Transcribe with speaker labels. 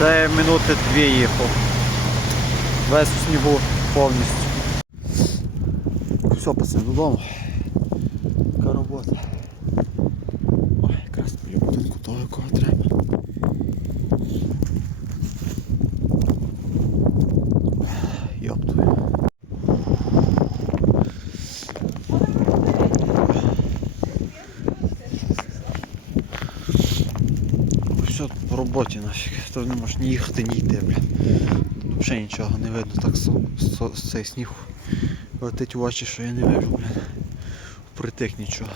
Speaker 1: Це минути дві їхав. Весь снігу повністю. Все, пацани, додому. Така робота. Ой, якраз біля будинку того, якого треба. Все по роботі нафіг. то не можеш ні їхати, ні йти, бля. Взагалі нічого не видно, так з, цей сніг летить в очі, що я не вижу, бля. Впритик нічого.